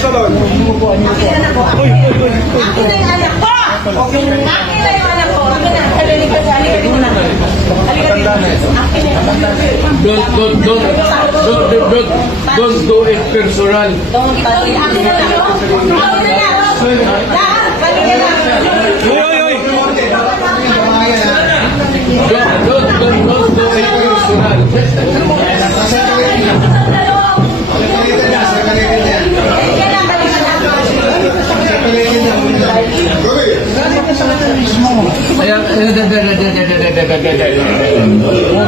Salon. Uy, uy, uy. Akin na yung anak ko! Akin na yung anak ko. Akin na. Halili ka sa halika dito na. Halika dito. Akin na. Don't, don't, don't, don't, don't, don't do it personal. Don't, akin na lang. Akin na lang. Lahat, balik na lang. Uy, uy, uy. Don't, don't, don't, don't do it personal. 哎呀！对对对对对对对对对对对。